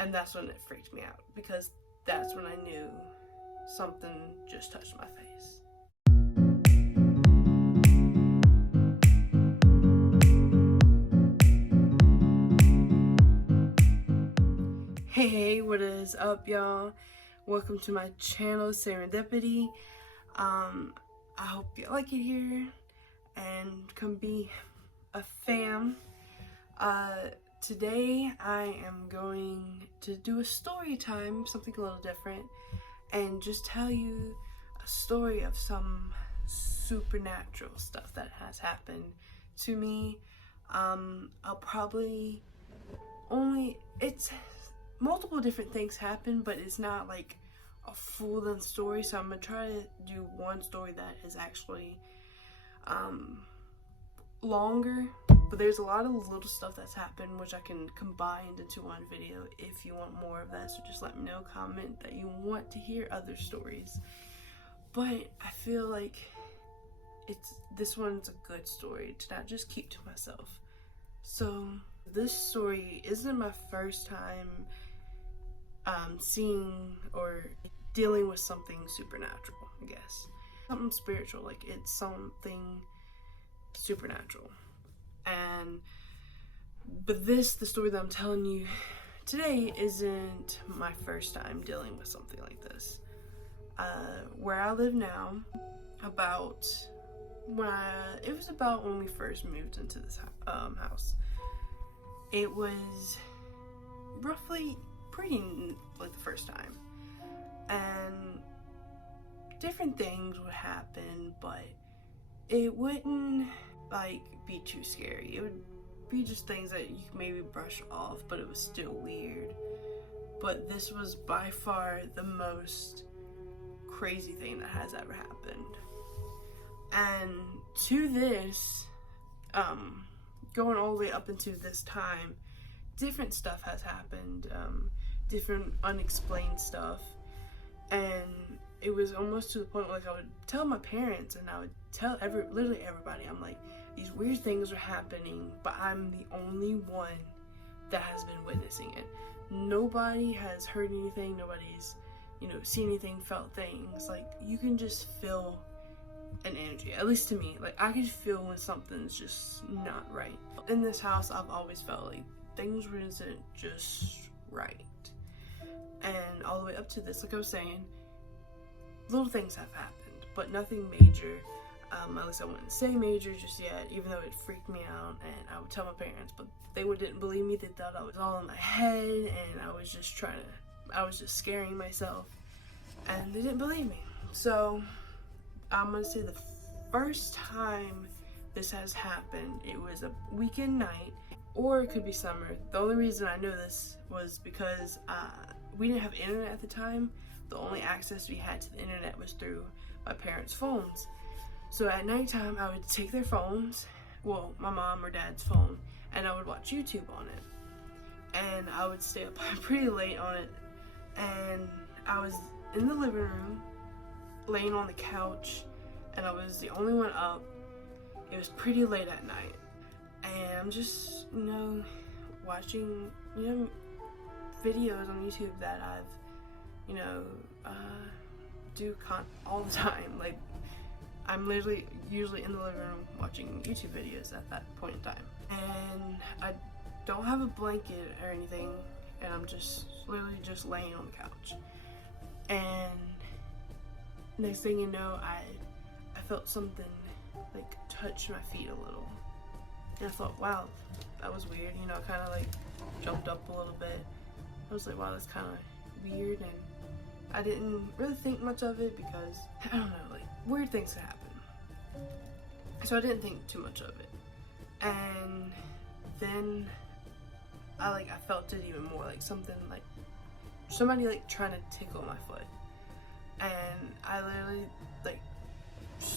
And that's when it freaked me out, because that's when I knew something just touched my face. Hey, what is up, y'all? Welcome to my channel, Serendipity. I hope you like it here and come be a fam. Today I am going to do a story time, something a little different, and just tell you a story of some supernatural stuff that has happened to me. It's multiple different things happen, but it's not like a full-length story, so I'm gonna try to do one story that is actually longer, but there's a lot of little stuff that's happened which I can combine into one video if you want more of that. So just let me know, comment that you want to hear other stories, but I feel like this one's a good story to not just keep to myself. So this story isn't my first time seeing or dealing with something supernatural, I guess. Something spiritual, like it's something supernatural. But the story that I'm telling you today isn't my first time dealing with something like this. Where I live now, it was about when we first moved into this house. It was roughly pretty like the first time, and different things would happen, but it wouldn't like be too scary. It would be just things that you could maybe brush off, but it was still weird. But this was by far the most crazy thing that has ever happened. And to this, going all the way up into this time, different stuff has happened, different unexplained stuff, and it was almost to the point where, like, I would tell my parents and I would tell literally everybody, I'm like, these weird things are happening, but I'm the only one that has been witnessing it. Nobody has heard anything, nobody's, seen anything, felt things. Like, you can just feel an energy, at least to me. Like, I could feel when something's just not right. In this house, I've always felt like things wasn't just right. And all the way up to this, like I was saying, little things have happened, but nothing major. At least I wouldn't say major just yet, even though it freaked me out, and I would tell my parents, but they didn't believe me. They thought I was all in my head, and I was just scaring myself, and they didn't believe me. So I'm gonna say the first time this has happened, it was a weekend night, or it could be summer. The only reason I know this was because we didn't have internet at the time. The only access we had to the internet was through my parents' phones. So at nighttime, I would take their phones, well, my mom or dad's phone, and I would watch YouTube on it. And I would stay up pretty late on it, and I was in the living room, laying on the couch, and I was the only one up. It was pretty late at night, and I'm just, watching, videos on YouTube that I've, do all the time. Like, I'm literally usually in the living room watching YouTube videos at that point in time. And I don't have a blanket or anything, and I'm just literally just laying on the couch. And next thing you know, I felt something like touch my feet a little. And I thought, wow, that was weird. I kind of like jumped up a little bit. I was like, wow, that's kind of weird. And I didn't really think much of it because, I don't know, like, weird things happen. So I didn't think too much of it. And then I felt it even more, like something, like somebody like trying to tickle my foot. And I literally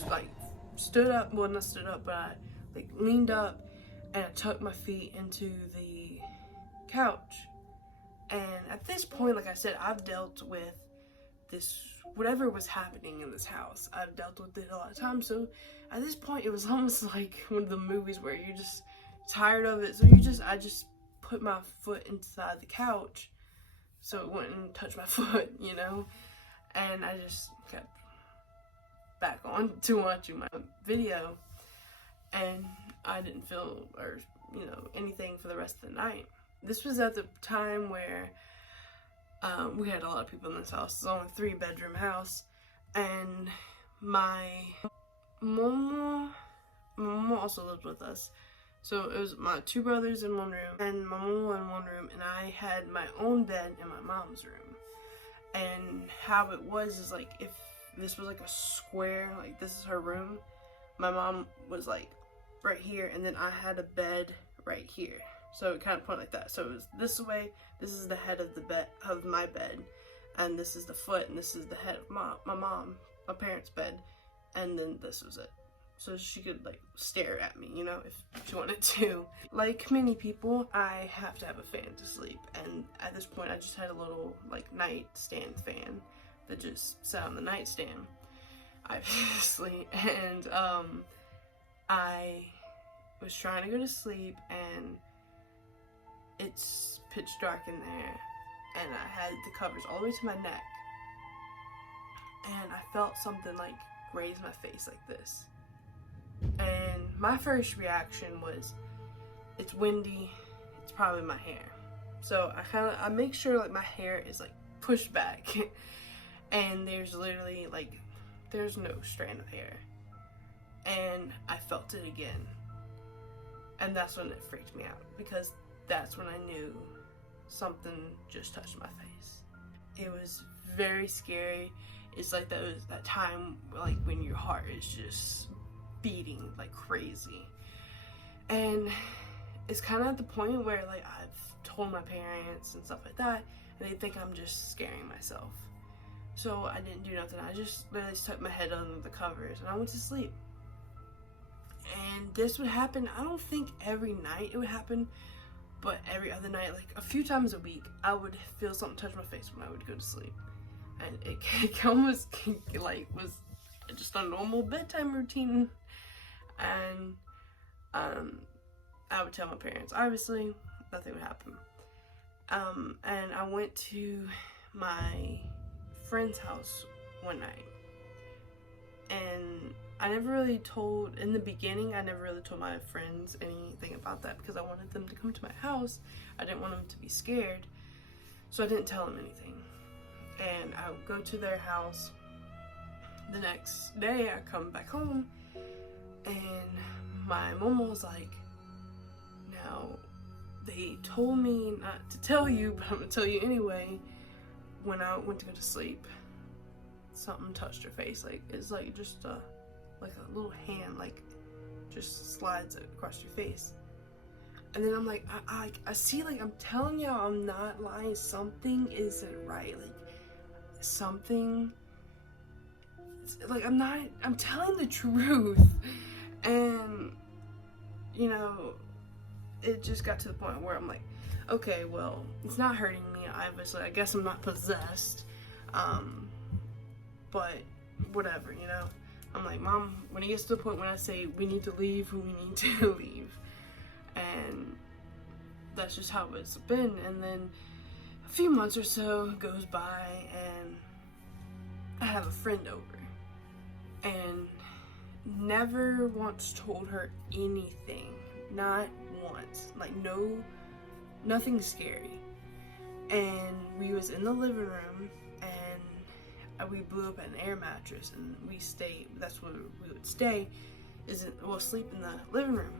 like stood up, well, not stood up, but I like leaned up and I tucked my feet into the couch. And at this point, like I said, I've dealt with this, whatever was happening in this house, I've dealt with it a lot of times. So at this point, it was almost like one of the movies where you're just tired of it. So I just put my foot inside the couch so it wouldn't touch my foot, you know? And I just kept back on to watching my video, and I didn't feel or anything for the rest of the night. This was at the time where we had a lot of people in this house. It's only a 3-bedroom house, and my mama also lived with us. So it was my 2 brothers in one room and my mama in one room, and I had my own bed in my mom's room. And how it was is like, if this was like a square, like this is her room, my mom was like right here, and then I had a bed right here. So it kind of pointed like that. So it was this way, this is the head of the bed, of my bed, and this is the foot, and this is the head of my parents' bed, and then this was it. So she could like stare at me, you know, if she wanted to. Like many people, I have to have a fan to sleep, and at this point I just had a little like nightstand fan that just sat on the nightstand, obviously. And I was trying to go to sleep, and it's pitch dark in there, and I had the covers all the way to my neck, and I felt something like graze my face like this. And my first reaction was, it's windy, it's probably my hair. So I make sure like my hair is like pushed back and there's literally like, there's no strand of hair. And I felt it again. And that's when it freaked me out, because that's when I knew something just touched my face. It was very scary. It's like that time like when your heart is just beating like crazy. And it's kind of at the point where like I've told my parents and stuff like that, and they think I'm just scaring myself. So I didn't do nothing. I just literally stuck my head under the covers and I went to sleep. And this would happen, I don't think every night it would happen, but every other night, like a few times a week, I would feel something touch my face when I would go to sleep. And it almost like was just a normal bedtime routine. And I would tell my parents, obviously nothing would happen. And I went to my friend's house one night, and I never really told, in the beginning, I never really told my friends anything about that, because I wanted them to come to my house. I didn't want them to be scared, so I didn't tell them anything. And I would go to their house. The next day, I come back home, and my mom was like, now, they told me not to tell you, but I'm gonna tell you anyway. When I went to go to sleep, something touched her face. Like, it's like just a little hand, like, just slides across your face. And then I'm like, I see, like, I'm telling y'all, I'm not lying. Something isn't right. Like, something, like, I'm telling the truth. And, you know, it just got to the point where I'm like, okay, well, it's not hurting me, obviously. I guess I'm not possessed. But whatever, you know. I'm like, Mom, when it gets to the point when I say we need to leave, we need to leave. And that's just how it's been. And then a few months or so goes by, and I have a friend over, and never once told her anything. Not once. Like, nothing scary. And we was in the living room, and we blew up an air mattress, and we stayed, that's where we would stay, sleep in the living room.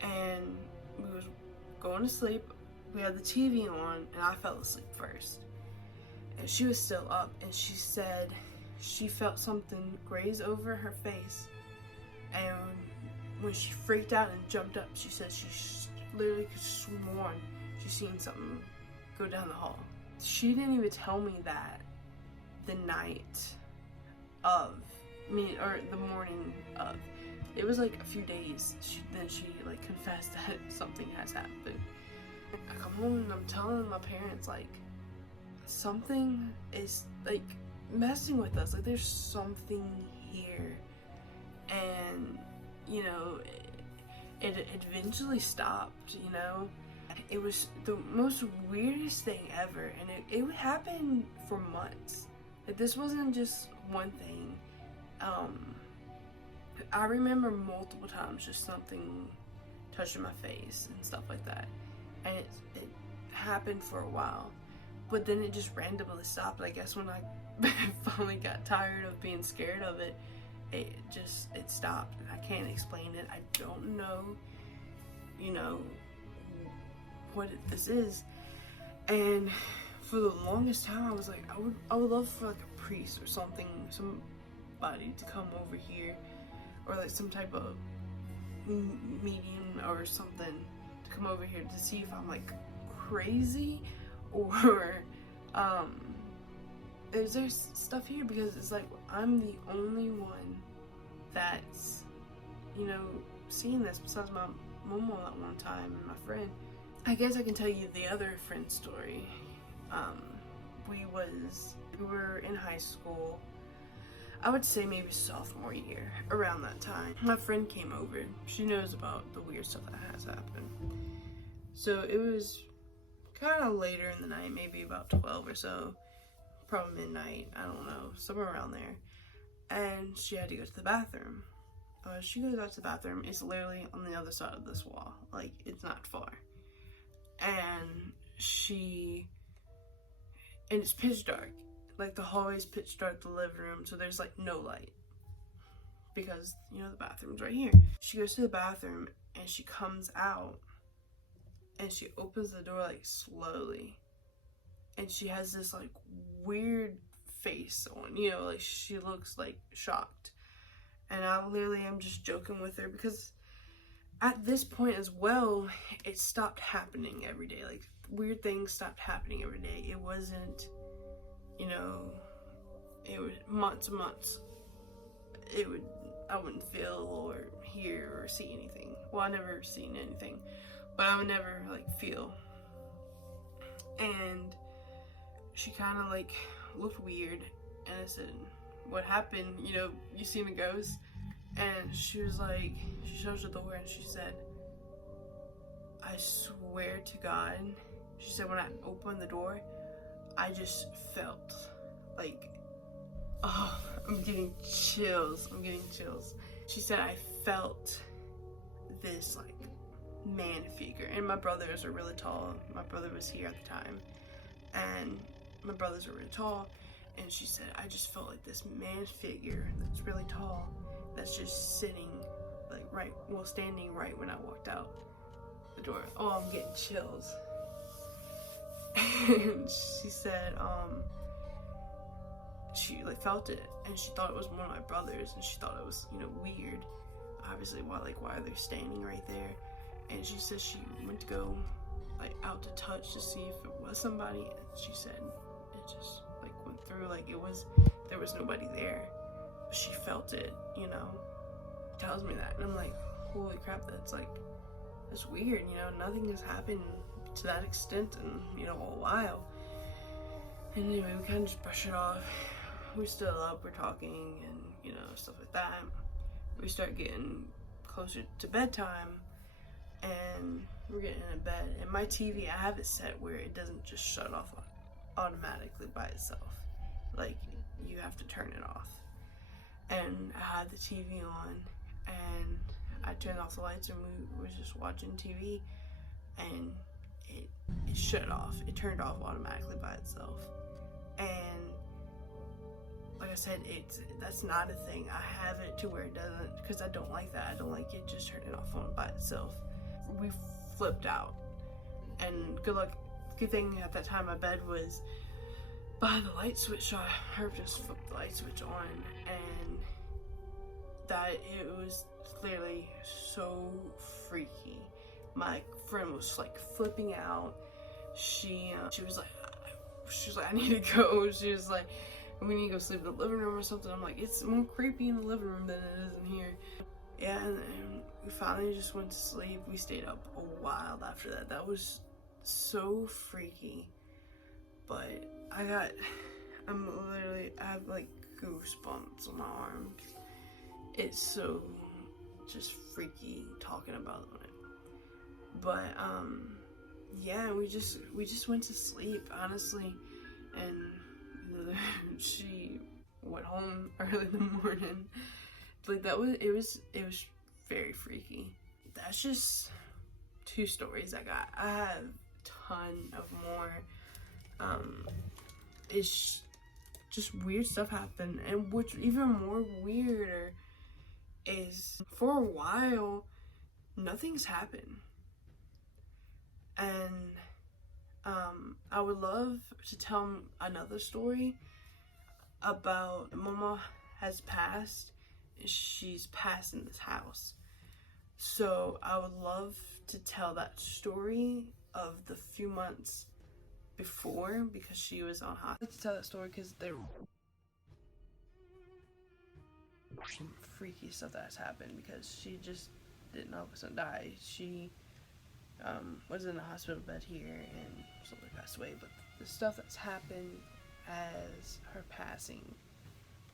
And we was going to sleep, we had the TV on, and I fell asleep first. And she was still up, and she said she felt something graze over her face. And when she freaked out and jumped up, she said she literally could sworn she seen something go down the hall. She didn't even tell me that the night of or the morning of. It was like a few days. Then she like confessed that something has happened. I come home and I'm telling my parents, like, something is like messing with us. Like, there's something here. And, you know, it eventually stopped, you know. It was the most weirdest thing ever, and it happened for months. Like, this wasn't just one thing. I remember multiple times just something touching my face and stuff like that, and it happened for a while, but then it just randomly stopped. I guess when I finally got tired of being scared of it, it stopped. I can't explain it. I don't know, what this is. And for the longest time, I was like, I would love for like a priest or something, somebody to come over here, or like some type of medium or something to come over here to see if I'm like crazy, or is there stuff here, because it's like I'm the only one that's seeing this besides my mom at one time and my friend. I guess I can tell you the other friend story. We were in high school. I would say maybe sophomore year, around that time. My friend came over. She knows about the weird stuff that has happened. So it was kind of later in the night, maybe about 12 or so, probably midnight, I don't know, somewhere around there. And she had to go to the bathroom. She goes out to the bathroom. It's literally on the other side of this wall. Like, it's not far. And it's pitch dark. Like, the hallway's pitch dark, the living room, so there's like no light, because the bathroom's right here. She goes to the bathroom and she comes out and she opens the door like slowly, and she has this like weird face on, like she looks like shocked. And I literally am just joking with her, because at this point as well, it stopped happening every day. Like, weird things stopped happening every day. It wasn't, it was months and months. I wouldn't feel or hear or see anything. Well, I never seen anything, but I would never like feel. And she kind of like looked weird, and I said, "What happened? You seen a ghost?" And she was like, she shows the door and she said, "I swear to God," she said, "when I opened the door, I just felt like, oh, I'm getting chills. She said, "I felt this like man figure." And my brothers are really tall. My brother was here at the time, and my brothers are really tall. And she said, "I just felt like this man figure that's really tall, that's just sitting like standing right when I walked out the door." Oh, I'm getting chills. And she said, she like felt it, and she thought it was one of my brothers, and she thought it was, weird. Obviously, why are they standing right there? And she said she went to go like out to touch to see if it was somebody, and she said it just like went through, like there was nobody there. But she felt it, tells me that, and I'm like, holy crap, that's weird, nothing has happened to that extent in, a while. And anyway, we kind of just brush it off. We're still up, we're talking, and, stuff like that. We start getting closer to bedtime, and we're getting in bed. And my TV, I have it set where it doesn't just shut off automatically by itself. Like, you have to turn it off. And I had the TV on, and I turned off the lights, and we were just watching TV, and it shut off. It turned off automatically by itself. And like I said, that's not a thing. I have it to where it doesn't, because I don't like that. I don't like it just turning off on by itself. We flipped out, and good thing at that time my bed was by the light switch, so I just flipped the light switch on, and that it was clearly so freaky. My friend was like flipping out. She was like, "I need to go." She was like, "We need to go sleep in the living room or something." I'm like, "It's more creepy in the living room than it is in here." Yeah, and we finally just went to sleep. We stayed up a while after that. That was so freaky. But I have like goosebumps on my arms. It's so just freaky talking about it. But yeah, we just went to sleep, honestly, and she went home early in the morning. Like it was very freaky. That's just two stories I got. I have a ton of more. It's just weird stuff happened, and what's even more weirder is for a while nothing's happened, and I would love to tell another story about Mama has passed. She's passed in this house. So I would love to tell that story of the few months before, because she was on hospital. I'd like to tell that story because there some freaky stuff that has happened, because she just didn't all of a sudden die. She was in a hospital bed here and slowly passed away. But the stuff that's happened as her passing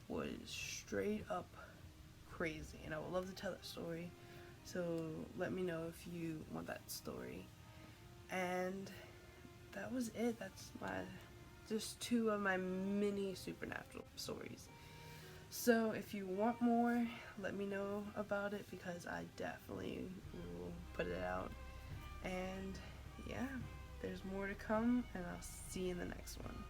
was straight up crazy, and I would love to tell that story. So let me know if you want that story. And that was it. That's just two of my mini supernatural stories. So if you want more, let me know about it, because I definitely will put it out. And yeah, there's more to come, and I'll see you in the next one.